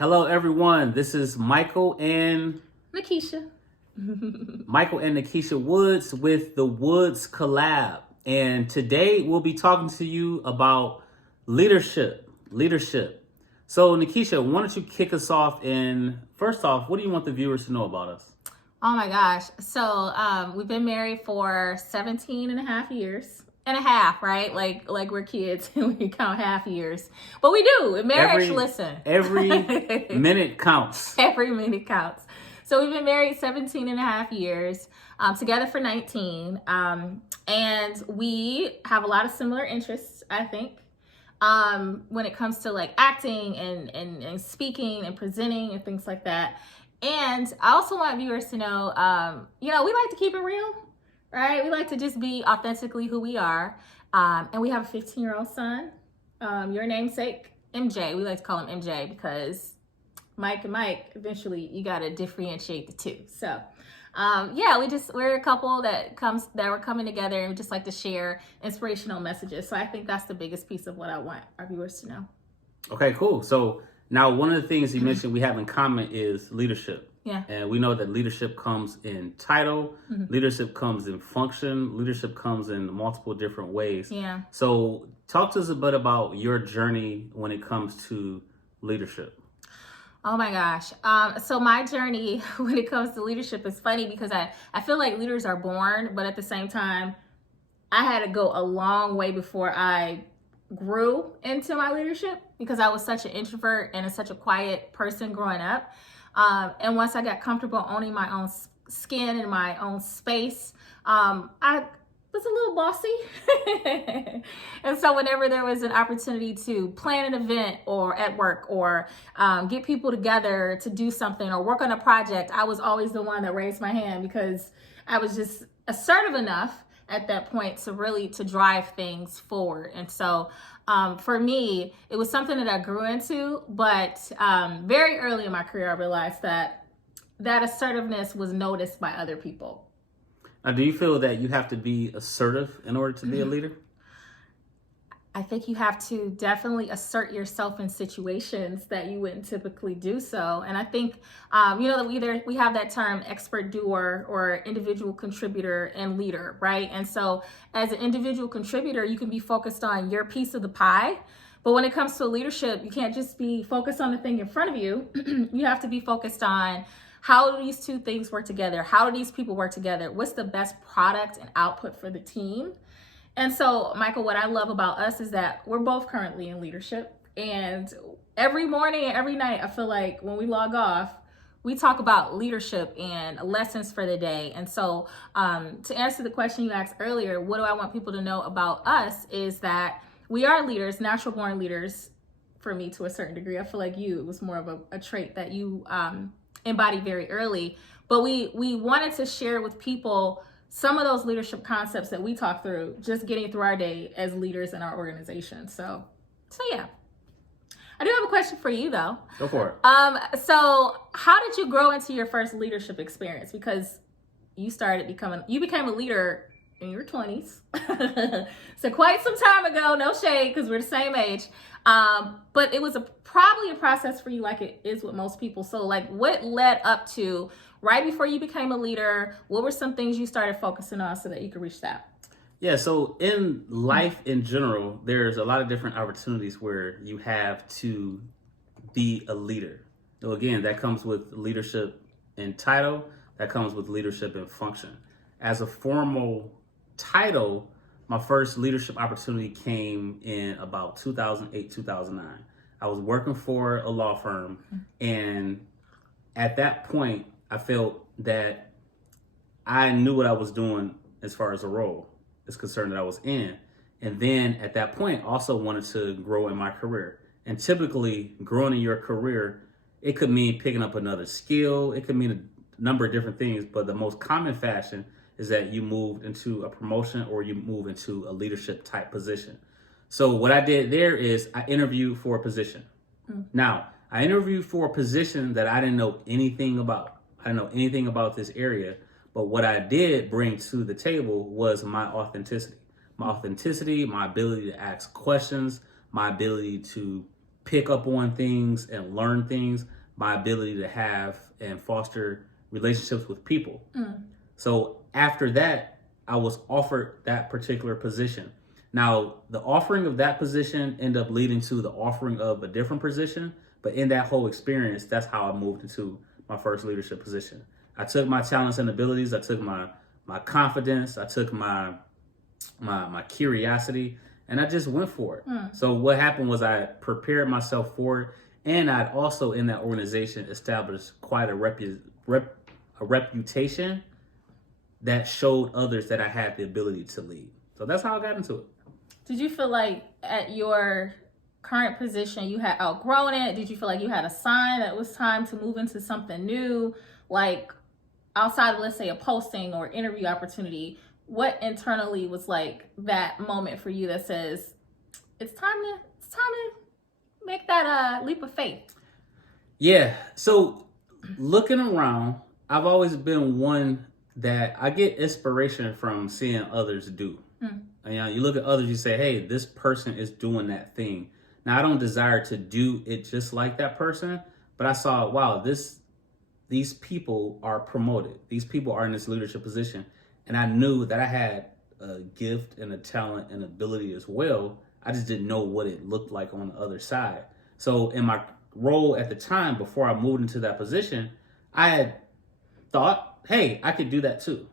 Hello, everyone. This is Michael and Nakesha. Nakesha Woods with the Woods Collab. And today we'll be talking to you about leadership. So, Nakesha, why don't you kick us off? And first off, what do you want the viewers to know about us? Oh my gosh. So we've been married for 17 and a half years. And a half, right? Like we're kids and we count half years. But we do. In marriage, listen. Every minute counts. Every minute counts. So we've been married 17 and a half years, together for 19. And we have a lot of similar interests, I think, when it comes to like acting and speaking and presenting and things like that. And I also want viewers to know, we like to keep it real. Right? We like to just be authentically who we are. And we have a 15-year-old son, your namesake, MJ. We like to call him MJ because Mike and Mike, eventually you got to differentiate the two. So, we're a couple that we're coming together and we just like to share inspirational messages. So I think that's the biggest piece of what I want our viewers to know. Okay, cool. So now one of the things you mentioned we have in common is leadership. Yeah. And we know that leadership comes in title, leadership comes in function, leadership comes in multiple different ways. Yeah. So talk to us a bit about your journey when it comes to leadership. Oh my gosh. So my journey when it comes to leadership is funny because I feel like leaders are born, but at the same time, I had to go a long way before I grew into my leadership because I was such an introvert and such a quiet person growing up. And once I got comfortable owning my own skin and my own space, I was a little bossy. And so whenever there was an opportunity to plan an event or at work or get people together to do something or work on a project, I was always the one that raised my hand because I was just assertive enough at that point to drive things forward. And so for me, it was something that I grew into, but very early in my career, I realized that assertiveness was noticed by other people. Now, do you feel that you have to be assertive in order to be a leader? I think you have to definitely assert yourself in situations that you wouldn't typically do so. And I think, that we have that term expert doer or individual contributor and leader, right? And so as an individual contributor, you can be focused on your piece of the pie. But when it comes to leadership, you can't just be focused on the thing in front of you. You have to be focused on how do these two things work together? How do these people work together? What's the best product and output for the team? And so, Michael, what I love about us is that we're both currently in leadership. And every morning and every night, I feel like when we log off, we talk about leadership and lessons for the day. And so to answer the question you asked earlier, what do I want people to know about us is that we are leaders, natural born leaders for me to a certain degree. I feel like it was more of a trait that you embodied very early. But we wanted to share with people some of those leadership concepts that we talk through, just getting through our day as leaders in our organization. So yeah. I do have a question for you though. Go for it. So how did you grow into your first leadership experience? Because you became a leader in your 20s. So quite some time ago, no shade, because we're the same age. But it was probably a process for you like it is with most people. So like what led up to right before you became a leader? What were some things you started focusing on so that you could reach that? Yeah, so in life in general, there's a lot of different opportunities where you have to be a leader. So again, that comes with leadership in title, that comes with leadership in function. As a formal title, my first leadership opportunity came in about 2008, 2009. I was working for a law firm, and at that point, I felt that I knew what I was doing as far as a role is concerned that I was in. And then at that point, also wanted to grow in my career. And typically, growing in your career, it could mean picking up another skill. It could mean a number of different things. But the most common fashion is that you move into a promotion or you move into a leadership type position. So what I did there is I interviewed for a position. Now, I interviewed for a position that I didn't know anything about. I didn't know anything about this area. But what I did bring to the table was my authenticity. My ability to ask questions, my ability to pick up on things and learn things, my ability to have and foster relationships with people. So after that, I was offered that particular position. Now, the offering of that position ended up leading to the offering of a different position. But in that whole experience, that's how I moved into my first leadership position. I took my talents and abilities. I took my confidence. I took my curiosity, and I just went for it. So what happened was I prepared myself for it, and I'd also in that organization established quite a reputation that showed others that I had the ability to lead. So that's how I got into it. Did you feel like at your current position you had outgrown it? Did you feel like you had a sign that it was time to move into something new? Like outside of, let's say, a posting or interview opportunity, what internally was like that moment for you that says it's time to make that leap of faith? Yeah. So looking around, I've always been one that I get inspiration from seeing others do. You know, you look at others, you say, hey, this person is doing that thing. Now, I don't desire to do it just like that person, but I saw, wow, these people are promoted. These people are in this leadership position. And I knew that I had a gift and a talent and ability as well. I just didn't know what it looked like on the other side. So in my role at the time, before I moved into that position, I had thought, hey, I could do that too.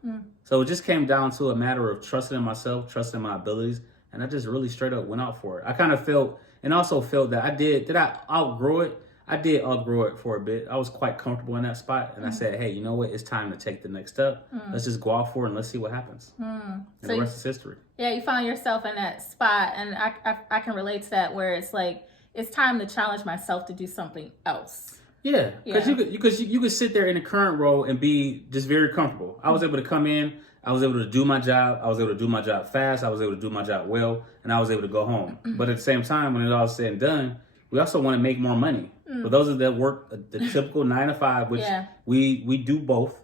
So it just came down to a matter of trusting in myself, trusting in my abilities. And I just really straight up went out for it. I kind of felt, and also felt that did I outgrow it? I did outgrow it for a bit. I was quite comfortable in that spot. And I said, hey, you know what? It's time to take the next step. Let's just go out for it and let's see what happens. And so the rest is history. Yeah, you found yourself in that spot. And I can relate to that, where it's like, it's time to challenge myself to do something else. Yeah, because you could sit there in the current role and be just very comfortable. I was able to come in, I was able to do my job, I was able to do my job fast, I was able to do my job well, and I was able to go home. But at the same time, when it all said and done, we also want to make more money. For those of that work the typical 9 to 5, which we do both.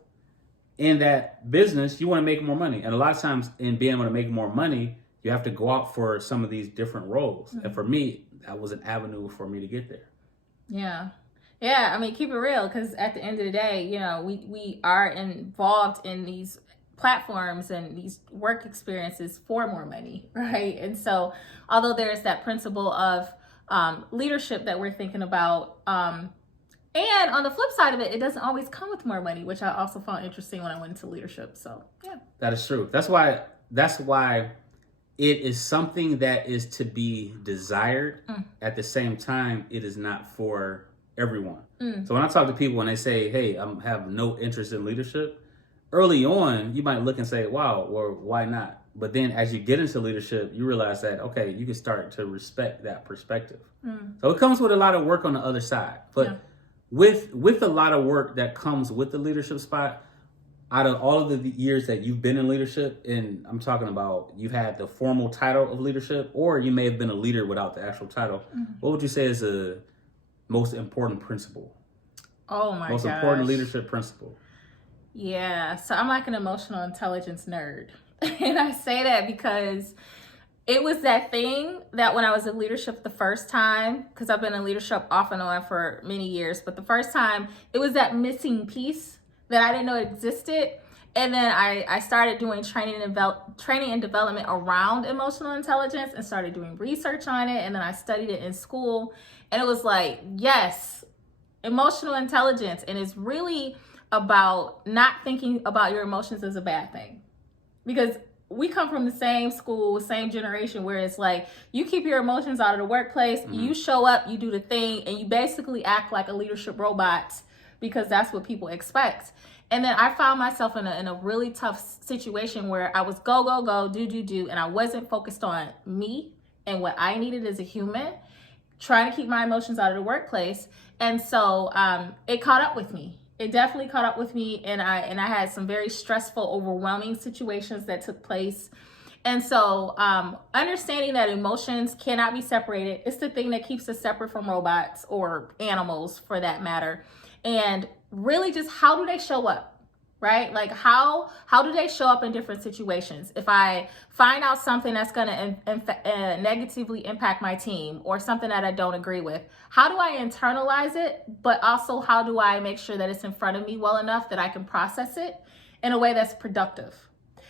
In that business, you want to make more money. And a lot of times in being able to make more money, you have to go out for some of these different roles. And for me, that was an avenue for me to get there. Yeah, I mean, keep it real, because at the end of the day, you know, we are involved in these platforms and these work experiences for more money, right? And so although there's that principle of leadership that we're thinking about, and on the flip side of it, it doesn't always come with more money, which I also found interesting when I went into leadership. So, yeah. That is true. That's why it is something that is to be desired. At the same time, it is not for everyone. So when I talk to people and they say, hey, I have no interest in leadership, early on, you might look and say, wow, or why not? But then as you get into leadership, you realize that, okay, you can start to respect that perspective. So it comes with a lot of work on the other side. But with a lot of work that comes with the leadership spot, out of all of the years that you've been in leadership, and I'm talking about you've had the formal title of leadership, or you may have been a leader without the actual title, what would you say is the most important principle? Oh my gosh. Most important leadership principle. Yeah, so I'm like an emotional intelligence nerd. And I say that because it was that thing that when I was in leadership the first time, because I've been in leadership off and on for many years, but the first time, it was that missing piece that I didn't know existed. And then I started doing training and development around emotional intelligence and started doing research on it. And then I studied it in school. And it was like, yes, emotional intelligence. And it's really about not thinking about your emotions as a bad thing. Because we come from the same school, same generation, where it's like, you keep your emotions out of the workplace, you show up, you do the thing, and you basically act like a leadership robot because that's what people expect. And then I found myself in a really tough situation where I was go, do, and I wasn't focused on me and what I needed as a human, trying to keep my emotions out of the workplace. And so it caught up with me. It definitely caught up with me, and I had some very stressful, overwhelming situations that took place. And so understanding that emotions cannot be separated, it's the thing that keeps us separate from robots or animals for that matter. And really just how do they show up, right? Like how do they show up in different situations? If I find out something that's going to negatively impact my team or something that I don't agree with, how do I internalize it? But also, how do I make sure that it's in front of me well enough that I can process it in a way that's productive?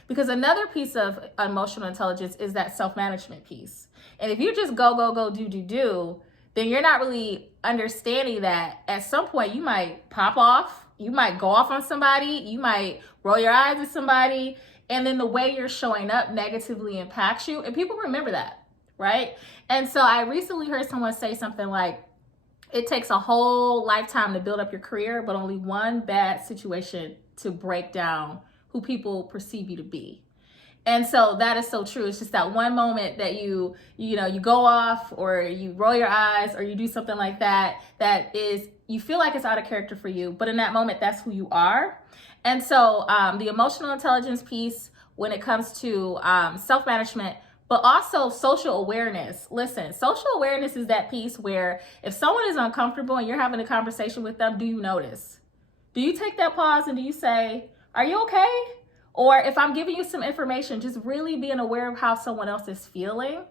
Because another piece of emotional intelligence is that self-management piece. And if you just go, do, then you're not really understanding that at some point you might pop off, you might go off on somebody, you might roll your eyes at somebody, and then the way you're showing up negatively impacts you. And people remember that, right? And so I recently heard someone say something like, it takes a whole lifetime to build up your career, but only one bad situation to break down who people perceive you to be. And so that is so true. It's just that one moment that you go off or you roll your eyes or you do something like that, that is, you feel like it's out of character for you, but in that moment, that's who you are. And so the emotional intelligence piece, when it comes to self-management, but also social awareness. Listen, social awareness is that piece where if someone is uncomfortable and you're having a conversation with them, do you notice? Do you take that pause and do you say, are you okay? Or if I'm giving you some information, just really being aware of how someone else is feeling.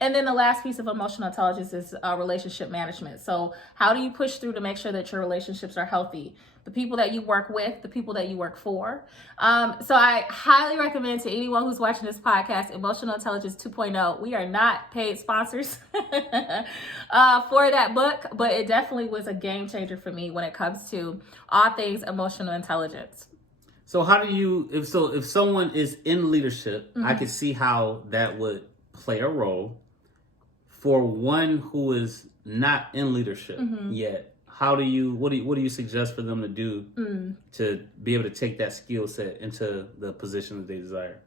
And then the last piece of emotional intelligence is relationship management. So how do you push through to make sure that your relationships are healthy? The people that you work with, the people that you work for. So I highly recommend to anyone who's watching this podcast, Emotional Intelligence 2.0. We are not paid sponsors for that book, but it definitely was a game changer for me when it comes to all things emotional intelligence. So how do you, if someone is in leadership, I could see how that would play a role. For one who is not in leadership yet, what do you suggest for them to do to be able to take that skill set into the position that they desire?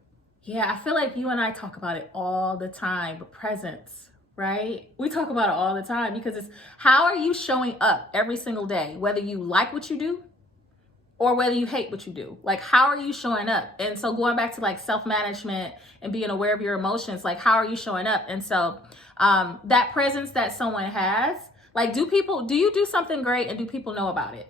Yeah, I feel like you and I talk about it all the time, but presence, right? We talk about it all the time because it's how are you showing up every single day, whether you like what you do or whether you hate what you do. Like, how are you showing up? And so going back to like self-management and being aware of your emotions, like how are you showing up? And so that presence that someone has, like, do you do something great and do people know about it?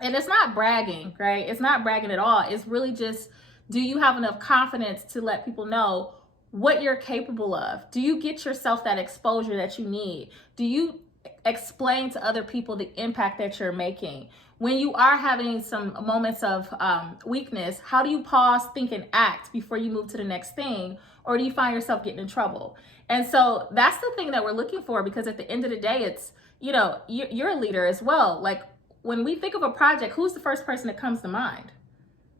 And it's not bragging, right? It's not bragging at all. It's really just, do you have enough confidence to let people know what you're capable of? Do you get yourself that exposure that you need? Do you explain to other people the impact that you're making? When you are having some moments of weakness, how do you pause, think, and act before you move to the next thing? Or do you find yourself getting in trouble? And so that's the thing that we're looking for, because at the end of the day, it's, you're a leader as well. Like when we think of a project, who's the first person that comes to mind?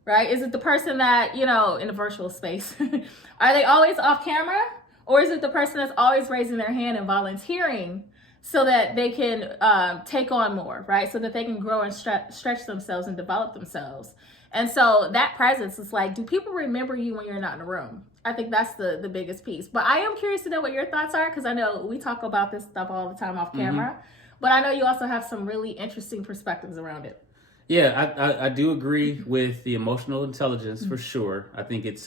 Right? Is it the person that, in a virtual space? Are they always off camera? Or is it the person that's always raising their hand and volunteering so that they can take on more, right? So that they can grow and stretch themselves and develop themselves. And so that presence is like, do people remember you when you're not in the room? I think that's the biggest piece. But I am curious to know what your thoughts are, because I know we talk about this stuff all the time off camera. But I know you also have some really interesting perspectives around it. Yeah, I do agree with the emotional intelligence for sure. I think it's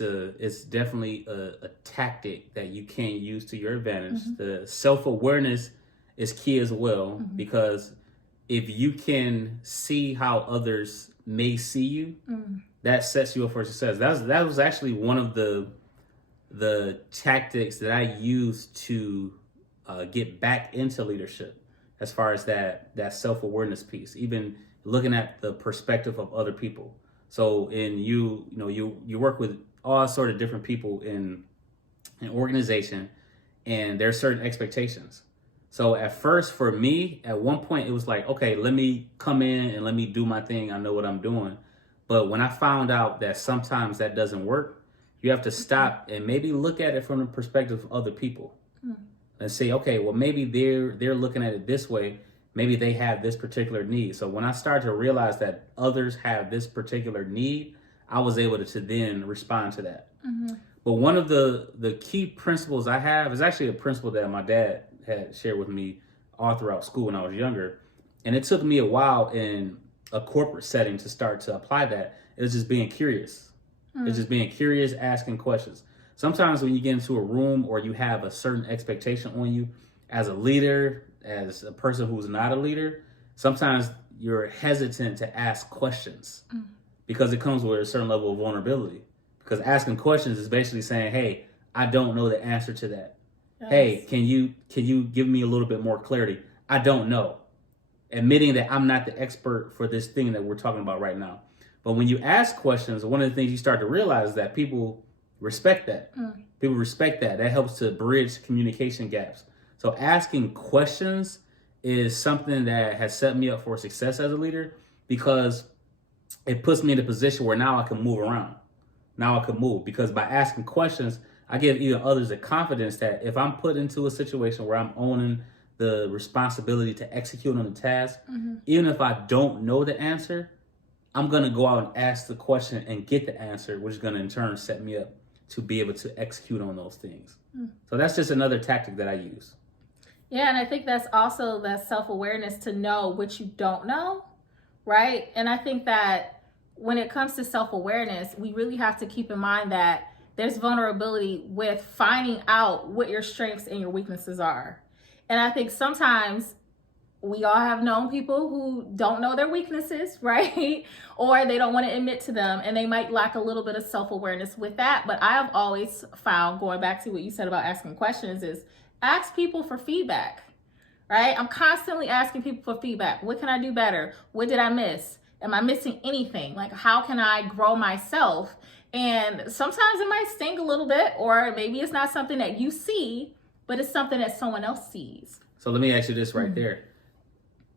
definitely a tactic that you can use to your advantage. The self-awareness is key as well, because if you can see how others may see you, that sets you up for success. That was actually one of the tactics that I used to get back into leadership, as far as that self-awareness piece, even looking at the perspective of other people. So you work with all sort of different people in an organization, and there are certain expectations. So at first, for me, at one point, it was like, okay, let me come in and let me do my thing. I know what I'm doing. But when I found out that sometimes that doesn't work, you have to stop and maybe look at it from the perspective of other people and say, okay, well, maybe they're looking at it this way. Maybe they have this particular need. So when I started to realize that others have this particular need, I was able to then respond to that. But one of the key principles I have is actually a principle that my dad had shared with me all throughout school when I was younger. And it took me a while in a corporate setting to start to apply that. It was just being curious. It's just being curious, asking questions. Sometimes when you get into a room or you have a certain expectation on you as a leader, as a person who's not a leader, sometimes you're hesitant to ask questions because it comes with a certain level of vulnerability. Because asking questions is basically saying, hey, I don't know the answer to that. Yes. Hey, can you give me a little bit more clarity? I don't know. Admitting that I'm not the expert for this thing that we're talking about right now. But when you ask questions, one of the things you start to realize is that people respect that. People respect that. That helps to bridge communication gaps. So asking questions is something that has set me up for success as a leader, because it puts me in a position where now I can move around. Now I can move, because by asking questions, I give even others the confidence that if I'm put into a situation where I'm owning the responsibility to execute on the task, even if I don't know the answer, I'm going to go out and ask the question and get the answer, which is going to in turn set me up to be able to execute on those things. So that's just another tactic that I use. Yeah, and I think that's also that self-awareness to know what you don't know, right? And I think that when it comes to self-awareness, we really have to keep in mind that there's vulnerability with finding out what your strengths and your weaknesses are. And I think sometimes we all have known people who don't know their weaknesses, right? Or they don't want to admit to them, and they might lack a little bit of self-awareness with that. But I have always found, going back to what you said about asking questions, is ask people for feedback, right? I'm constantly asking people for feedback. What can I do better? What did I miss? Am I missing anything? Like, how can I grow myself? And sometimes it might sting a little bit, or maybe it's not something that you see, but it's something that someone else sees. So let me ask you this right there.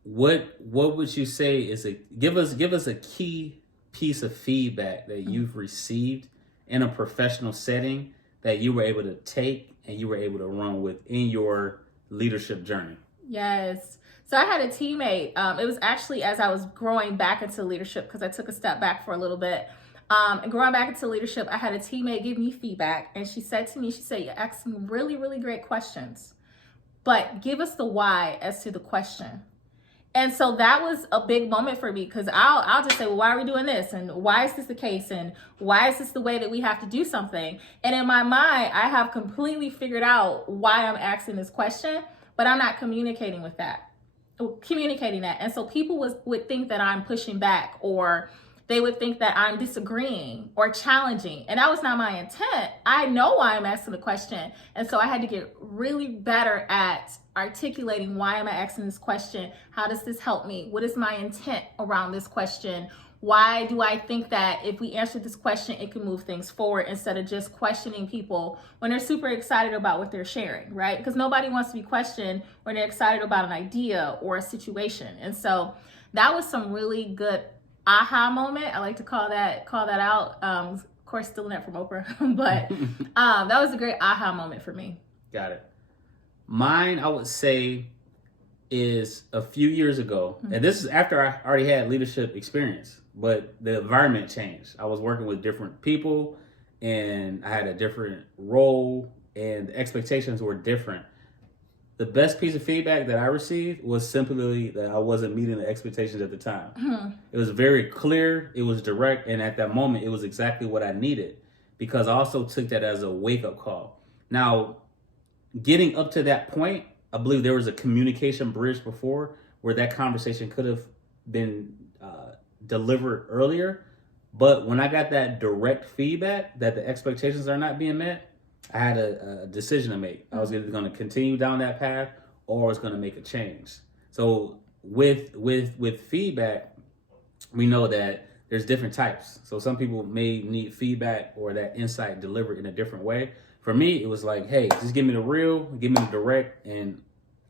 What would you say is give us a key piece of feedback that you've received in a professional setting that you were able to take and you were able to run with in your leadership journey? Yes. So I had a teammate. It was actually as I was growing back into leadership, because I took a step back for a little bit. And growing back into leadership, I had a teammate give me feedback, and she said to me, you're asking really, really great questions, but give us the why as to the question. And so that was a big moment for me, because I'll just say, well, why are we doing this? And why is this the case? And why is this the way that we have to do something? And in my mind, I have completely figured out why I'm asking this question, but I'm not communicating that. And so people would think that I'm pushing back, or they would think that I'm disagreeing or challenging. And that was not my intent. I know why I'm asking the question. And so I had to get really better at articulating, why am I asking this question? How does this help me? What is my intent around this question? Why do I think that if we answer this question, it can move things forward, instead of just questioning people when they're super excited about what they're sharing, right? Because nobody wants to be questioned when they're excited about an idea or a situation. And so that was some really good aha moment. I like to call that out. Of course, stealing that from Oprah, but that was a great aha moment for me. Got it. Mine, I would say, is a few years ago, and this is after I already had leadership experience, but the environment changed. I was working with different people, and I had a different role, and the expectations were different. The best piece of feedback that I received was simply that I wasn't meeting the expectations at the time. It was very clear, it was direct, and at that moment, it was exactly what I needed, because I also took that as a wake-up call. Now, getting up to that point, I believe there was a communication bridge before where that conversation could have been delivered earlier. But when I got that direct feedback that the expectations are not being met, I had a decision to make. I was either going to continue down that path or I was going to make a change. So with feedback, we know that there's different types. So some people may need feedback or that insight delivered in a different way. For me, it was like, hey, just give me the real, give me the direct, and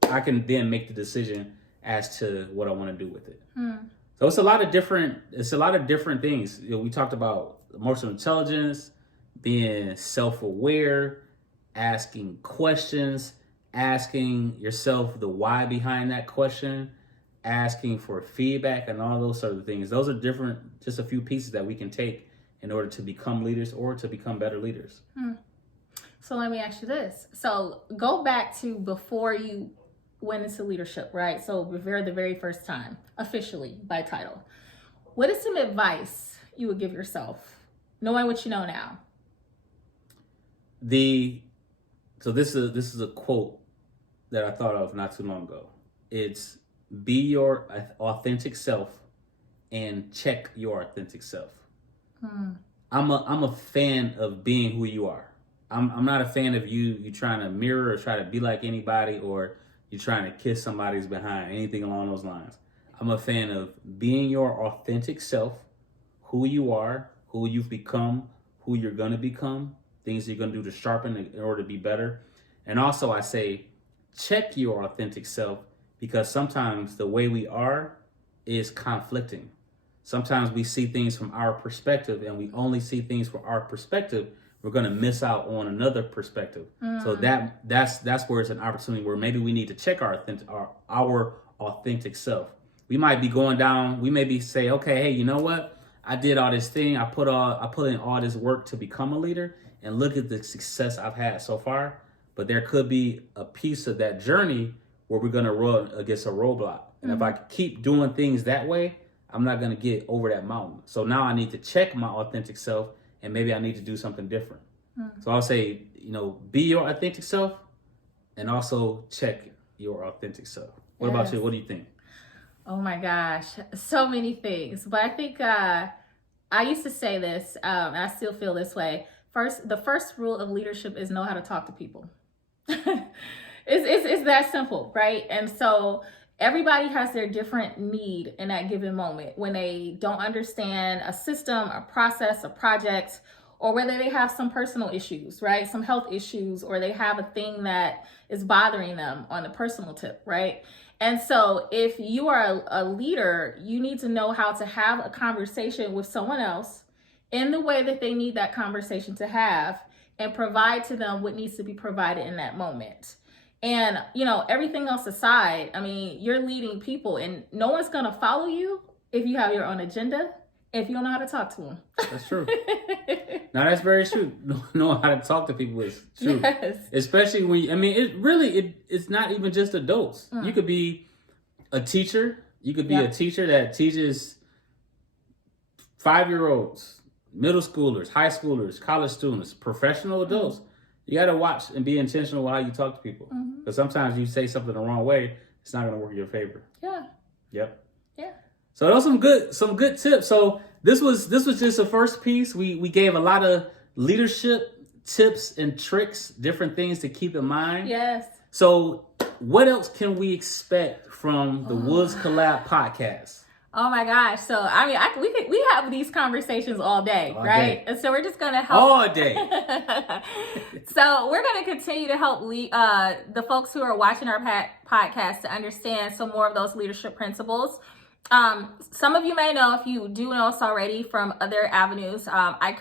I can then make the decision as to what I want to do with it. So it's a lot of different things. You know, we talked about emotional intelligence, being self-aware, asking questions, asking yourself the why behind that question, asking for feedback, and all those sort of things. Those are different, just a few pieces that we can take in order to become leaders or to become better leaders. So let me ask you this. So go back to before you went into leadership, right? So the very first time, officially by title. What is some advice you would give yourself, knowing what you know now? So this is a quote that I thought of not too long ago. It's be your authentic self and check your authentic self. I'm a fan of being who you are. I'm not a fan of you trying to mirror or try to be like anybody, or you trying to kiss somebody's behind, anything along those lines. I'm a fan of being your authentic self, who you are, who you've become, who you're going to become, things you're going to do to sharpen in order to be better. And also I say, check your authentic self, because sometimes the way we are is conflicting. Sometimes we see things from our perspective, and we only see things from our perspective. We're going to miss out on another perspective. So that's where it's an opportunity where maybe we need to check our authentic self. We might be going down. We maybe say, okay, hey, you know what? I did all this thing. I put in all this work to become a leader, and look at the success I've had so far. But there could be a piece of that journey where we're going to run against a roadblock. And if I keep doing things that way, I'm not going to get over that mountain. So now I need to check my authentic self, and maybe I need to do something different. So I'll say, be your authentic self, and also check your authentic self. What about you? What do you think? Oh my gosh, so many things. But I think I used to say this, and I still feel this way. The first rule of leadership is know how to talk to people. It's that simple, right? And so everybody has their different need in that given moment when they don't understand a system, a process, a project, or whether they have some personal issues, right? Some health issues, or they have a thing that is bothering them on the personal tip, right? And so if you are a leader, you need to know how to have a conversation with someone else in the way that they need that conversation to have, and provide to them what needs to be provided in that moment. And, everything else aside, I mean, you're leading people, and no one's going to follow you if you have your own agenda, if you don't know how to talk to them. That's true. No, that's very true. Know how to talk to people is true. Yes. Especially when, it's not even just adults. You could be a teacher. You could be a teacher that teaches 5-year-olds, middle schoolers, high schoolers, college students, professional adults. You got to watch and be intentional with how you talk to people. Because sometimes you say something the wrong way, it's not going to work in your favor. Yeah. Yep. Yeah. So those are some good tips. So this was just a first piece. We gave a lot of leadership tips and tricks, different things to keep in mind. Yes. So what else can we expect from the Woods Collab podcast? Oh my gosh. So, we have these conversations all day, right? And so we're just going to help. All day. So we're going to continue to help the folks who are watching our podcast to understand some more of those leadership principles. Some of you may know, if you do know us already from other avenues, I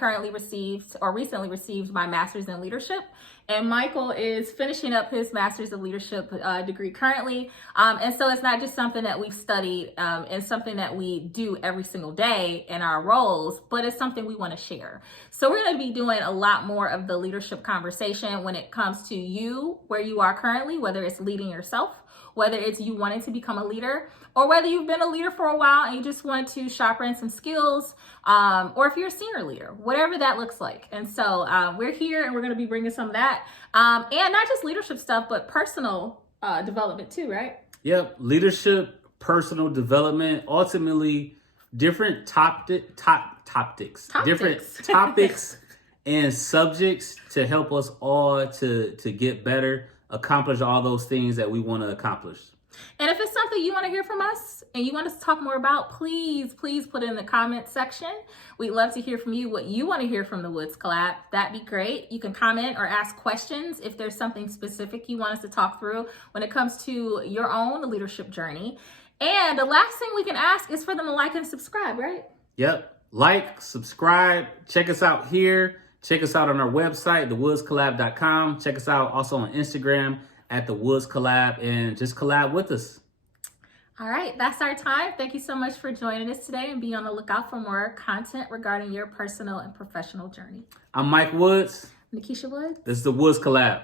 recently received my master's in leadership, and Michael is finishing up his master's of leadership degree currently. And so it's not just something that we've studied and something that we do every single day in our roles, but it's something we want to share. So we're going to be doing a lot more of the leadership conversation when it comes to you, where you are currently, whether it's leading yourself, whether it's you wanting to become a leader, or whether you've been a leader for a while and you just want to sharpen some skills, or if you're a senior leader, whatever that looks like. And so we're here, and we're going to be bringing some of that, and not just leadership stuff, but personal development too, right? Yep. Leadership, personal development, ultimately different different topics and subjects to help us all to get better, accomplish all those things that we want to accomplish. And if it's something you want to hear from us and you want us to talk more about, please put it in the comment section. We'd love to hear from you, what you want to hear from the Woods Collab. That'd be great. You can comment or ask questions if there's something specific you want us to talk through when it comes to your own leadership journey. And the last thing we can ask is for them to like and subscribe, right? Yep. Like, subscribe, check us out here. Check us out on our website, thewoodscollab.com. Check us out also on Instagram at The Woods Collab, and just collab with us. All right, that's our time. Thank you so much for joining us today, and be on the lookout for more content regarding your personal and professional journey. I'm Mike Woods. Nakesha Woods. This is The Woods Collab.